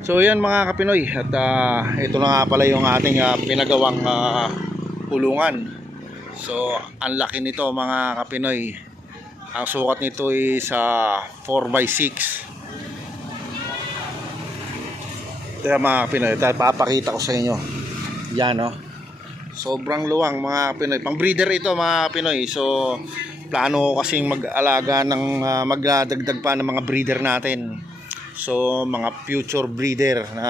So yan mga kapinoy at ah, ito na nga pala yung ating ah, pinagawang ah, kulungan. So ang laki nito mga kapinoy. Ang sukat nito ay sa 4x6. Kaya mga kapinoy, tayo papakita ko sa inyo. Yan no. Sobrang luwang mga kapinoy. Pang breeder ito mga kapinoy. So plano ko kasing mag-alaga ng ah, magdagdag pa ng mga breeder natin. So mga future breeder na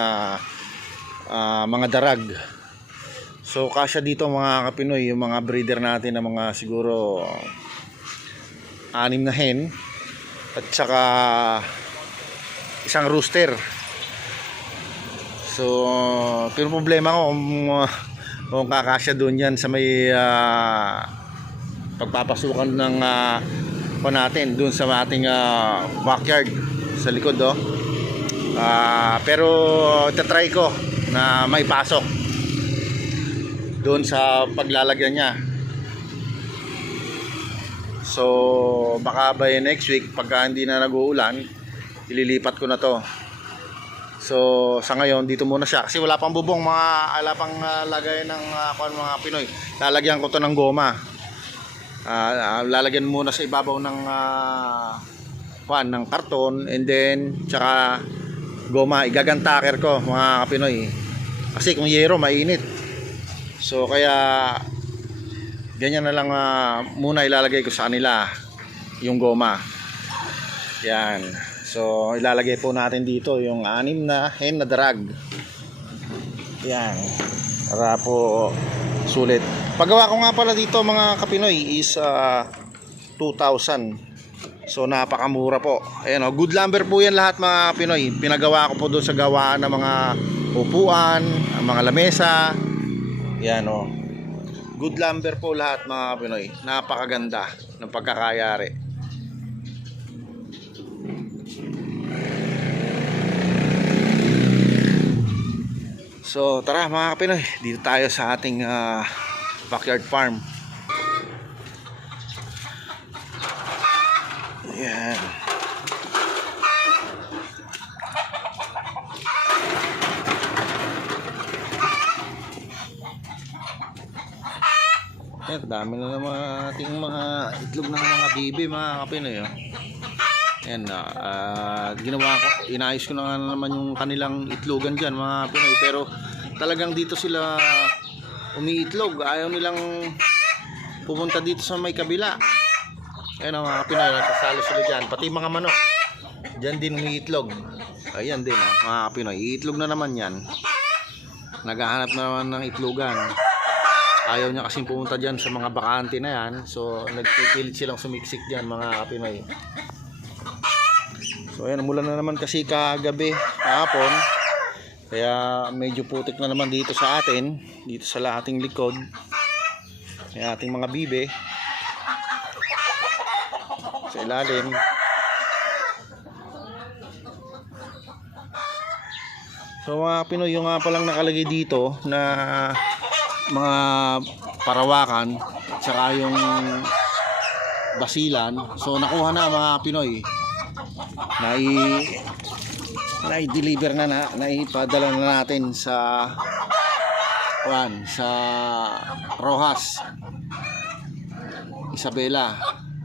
ah, mga darag. So kasya dito mga kapinoy yung mga breeder natin na mga siguro anim na hen at saka isang rooster. So pero problema ko kung, uh, kung kakasya doon yan sa may ah, pagpapasukan ng uh, natin doon sa ating ah, backyard sa likod oh. Ah, pero tatry ko na may pasok doon sa paglalagyan niya. So baka by next week pagka hindi na nag-uulan, ililipat ko na to. So sa ngayon dito muna siya kasi wala pang bubong mga wala pang ah, lagay ng kuwan, mga Pinoy. Lalagyan ko to ng goma. Ah, ah, lalagyan muna sa ibabaw ng ah, kuwan, ng karton and then tsaka goma igagantaker ko mga Pinoy. Kasi kung yero mainit. So kaya ganyan na lang ah, muna ilalagay ko sa kanila yung goma. Yan. So ilalagay po natin dito yung anim na hen na drag. Yan. Para po sulit. Paggawa ko nga pala dito mga kapinoy is ah, 2,000. So napakamura po. Ayan oh, good lumber po yan lahat mga Pinoy. Pinagawa ko po doon sa gawaan ng mga upuan, ang mga lamesa. Yan oh. Good lumber po lahat mga Pinoy. Napakaganda ng pagkakayari. So tara mga Pinoy, dito tayo sa ating ah, backyard farm. Ayan. Ayan, dami na naman ating mga itlog ng mga bibi mga kapinoy. Oh. Ayan, ah, ginawa ko, inayos ko na nga naman yung kanilang itlogan dyan mga Pinoy. Pero talagang dito sila umiitlog. Ayaw nilang pumunta dito sa may kabila. Ayan ang mga Pinoy, nasasalo sila dyan. Pati mga manok. Dyan din umiitlog. Ayan din, oh, mga Pinoy. Iitlog na naman yan. Naghahanap na naman ng itlogan. Ayaw niya kasing pumunta dyan sa mga bakante na yan. So, nagpipilit silang sumiksik dyan, mga Pinoy. So, ayan, umulan na naman kasi kagabi, kahapon. Kaya medyo putik na naman dito sa atin, dito sa ating likod. Ating mga bibe ilalim. So mga Pinoy yung nga palang nakalagay dito na mga parawakan at saka yung basilan. So nakuha na mga Pinoy. Na i na i-deliver na na naipadala na natin sa Juan sa Rojas. Isabela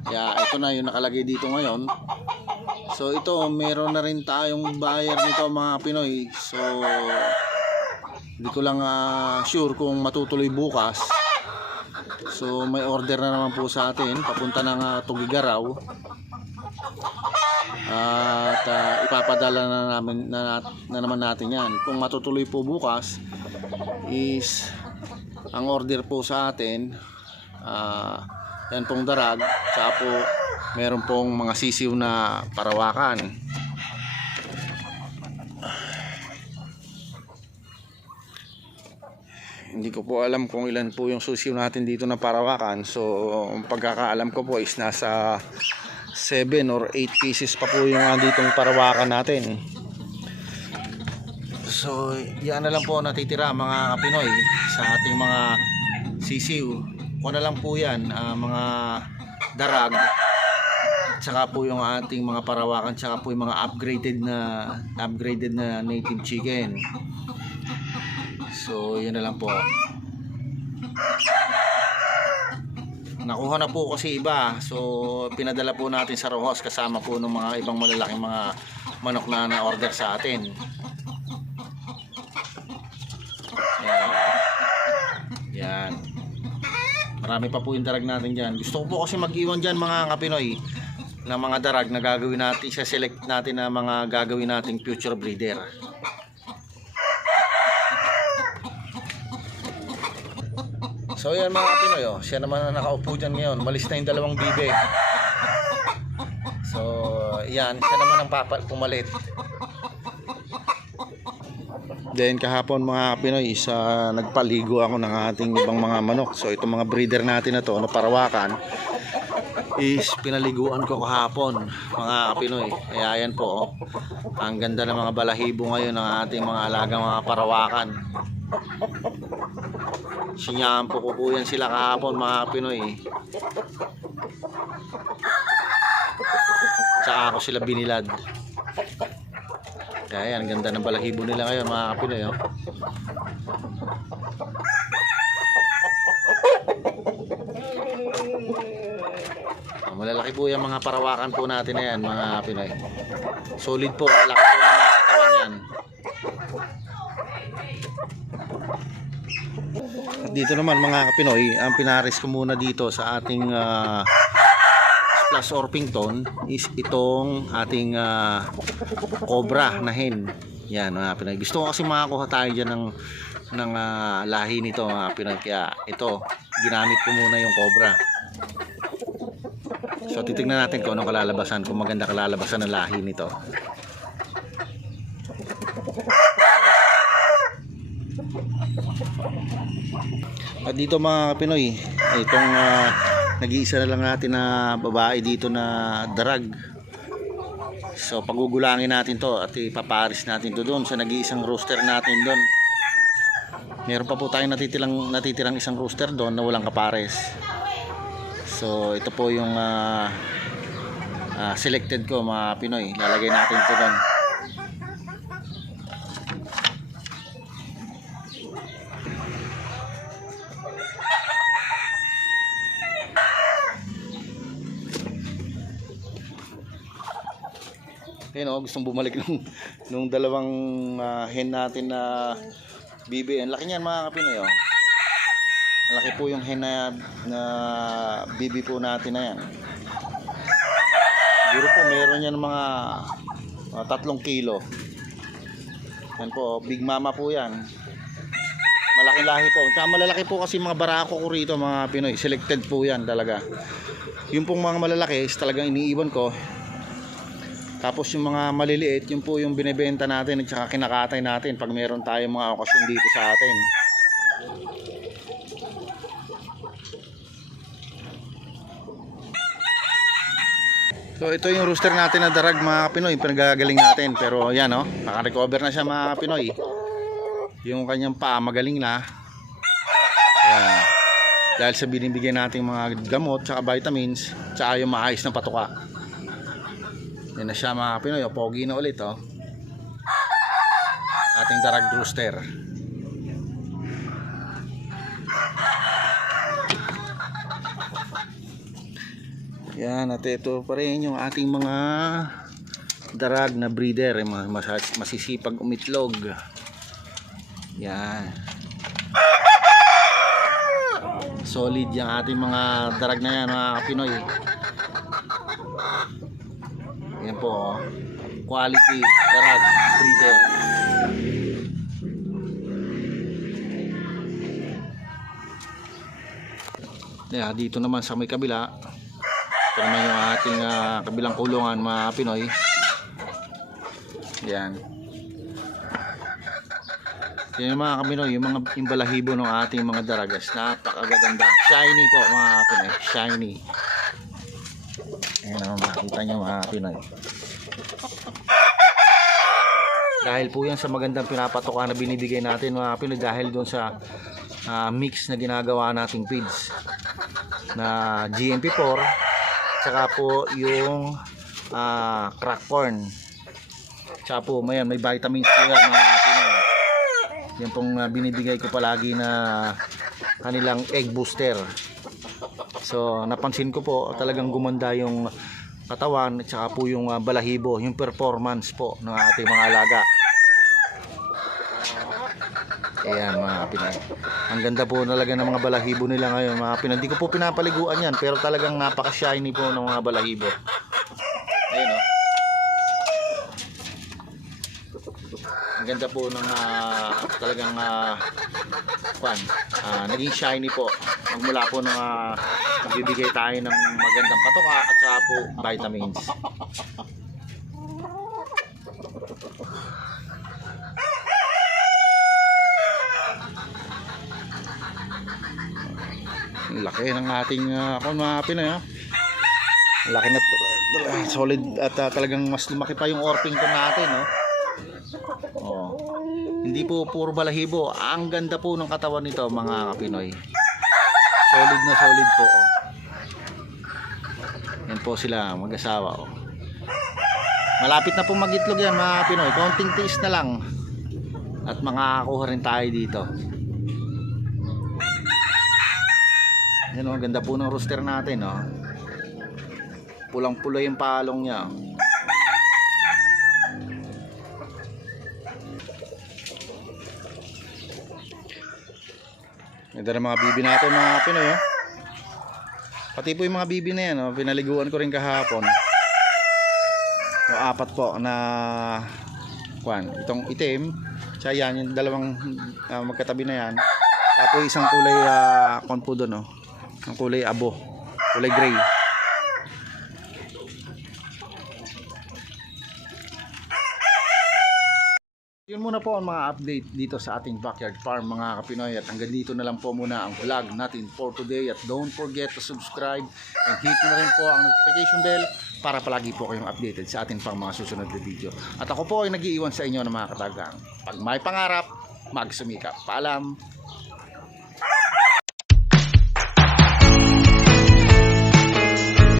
kaya ito na yung nakalagay dito ngayon. So ito, meron na rin tayong buyer nito mga Pinoy. So hindi ko lang ah, sure kung matutuloy bukas. So may order na naman po sa atin papunta ng uh, Tugigaraw. At ah, ipapadala na namin na, na naman natin 'yan. Kung matutuloy po bukas is ang order po sa atin ah yan pong darag tsaka po meron pong mga sisiw na parawakan. Hindi ko po alam kung ilan po yung sisiw natin dito na parawakan. So ang pagkakaalam ko po is nasa 7 or 8 pieces pa po yung ditong parawakan natin. So yan na lang po natitira mga Pinoy sa ating mga sisiw ko na lang po yan ah, mga darag saka po yung ating mga parawakan, saka po yung mga upgraded na upgraded na native chicken. So, yun na lang po. Nakuha na po kasi iba. So, pinadala po natin sa Rojas kasama po ng mga ibang malalaking mga manok na na-order sa atin. Yan. Yan. Marami pa po yung darag natin dyan. Gusto ko po kasi mag-iwan dyan mga kapinoy ng mga darag na gagawin natin, select natin na mga gagawin nating future breeder. So yan mga Pinoy, oh. siya naman ang nakaupo dyan ngayon. Malis na yung dalawang bibe. So yan, siya naman ang papa, pumalit. Then kahapon mga Pinoy, isa nagpaligo ako ng ating ibang mga manok. So itong mga breeder natin na to, na parawakan, is pinaliguan ko kahapon mga Pinoy. Kaya yan po, oh. ang ganda ng mga balahibo ngayon ng ating mga alagang mga parawakan. Sinyampo ko po yan sila kahapon mga Pinoy. Tsaka ako sila binilad. Kaya yan, ganda ng balahibo nila ngayon mga Pinoy. Oh. Ah, Malalaki po yung mga parawakan po natin na yan mga Pinoy. Solid po, malaki po ng mga katawan yan. Dito naman mga Pinoy, ang pinaris ko muna dito sa ating ah, Splash Orpington is itong ating ah, cobra na hen. Yan mga Pinoy. Gusto ko kasi makakuha tayo dyan ng, ng ah, lahi nito mga Pinoy. Kaya ito, ginamit ko muna yung cobra. So titignan natin kung anong kalalabasan, kung maganda kalalabasan ng lahi nito. At dito mga Pinoy, itong ah, nag-iisa na lang natin na babae dito na darag. So pagugulangin natin to at ipaparis natin to doon sa nag-iisang rooster natin doon. Meron pa po tayong natitirang, natitirang isang rooster doon na walang kapares. So ito po yung ah, ah, selected ko mga Pinoy. Lalagay natin to doon. Ayun oh, gustong bumalik nung, nung dalawang ah, hen natin na bibi. Ang laki niyan mga Pinoy oh. Ang laki po yung hen na, na bibi po natin na yan. Siguro po meron yan mga ah, tatlong kilo. Yan po, oh, big mama po yan. Malaki lahi po. Tsaka malalaki po kasi mga barako ko rito mga Pinoy. Selected po yan talaga. Yung pong mga malalaki is talagang iniiwan ko. Tapos yung mga maliliit, yung po yung binebenta natin at saka kinakatay natin pag meron tayong mga okasyon dito sa atin. So ito yung rooster natin na darag mga Pinoy, pinagagaling natin. Pero yan oh, naka-recover na siya mga Pinoy. Yung kanyang paa magaling na. Ayan. Dahil sa binibigyan natin mga gamot, tsaka vitamins, tsaka yung maayos na patuka. Yan na siya mga Pinoy. O, pogi na ulit oh. Ating darag rooster. Yan at ito pa rin yung ating mga darag na breeder. Mga mas- masisipag umitlog. Yan. Solid yung ating mga darag na yan mga Pinoy. Yan po, oh. quality darag breeder. Yeah, dito naman sa may kabila. Ito naman yung ating ah, kabilang kulungan mga Pinoy. Yan. Yan yung mga Pinoy, yung mga yung balahibo ng ating mga daragas. Napakagaganda. Shiny po mga Pinoy. Shiny. Ayan naman makikita nyo mga Pinoy. Dahil po yan sa magandang pinapatoka na binibigay natin mga Pinoy dahil doon sa ah, mix na ginagawa nating feeds na GMP4 Tsaka po yung ah, crack corn. Tsaka po, mayan, may vitamins po yan mga Pinoy. Yan pong ah, binibigay ko palagi na kanilang egg booster. So, napansin ko po, talagang gumanda yung katawan at saka po yung ah, balahibo, yung performance po ng ating mga alaga. Ayan mga Pinay. Ang ganda po talaga ng mga balahibo nila ngayon mga Pinay. Hindi ko po pinapaliguan yan pero talagang napaka-shiny po ng mga balahibo. Ayun o. Ang ganda po ng ah, talagang uh, kwan, ah, naging shiny po. Magmula po ng uh, magbibigay tayo ng magandang patoka at saka po vitamins. Laki ng ating uh, kung mga Pinoy ha. Ang Laki na uh, solid at uh, talagang mas lumaki pa yung orping ko natin no. Oh. Hindi po puro balahibo. Ang ganda po ng katawan nito mga Pinoy. Solid na solid po. Oh. Yan po sila mag-asawa. Oh. Malapit na po magitlog yan mga Pinoy. Konting tiis na lang. At makakakuha rin tayo dito. Yan oh, ganda po ng rooster natin, oh. Pulang-pula yung palong niya. Ganda ng mga bibi natin, mga Pinoy, oh. Pati po yung mga bibi na yan, oh. Pinaliguan ko rin kahapon. Yung apat po na kwan, itong itim, tsaka yan, yung dalawang ah, magkatabi na yan. Tapos isang kulay uh, kwan po doon, oh. Ang kulay abo. Kulay gray. Muna po ang mga update dito sa ating backyard farm mga kapinoy at hanggang dito na lang po muna ang vlog natin for today at don't forget to subscribe and hit na rin po ang notification bell para palagi po kayong updated sa ating pang mga susunod na video. At ako po ay nag-iiwan sa inyo ng mga katagang. Pag may pangarap, magsumikap. Paalam!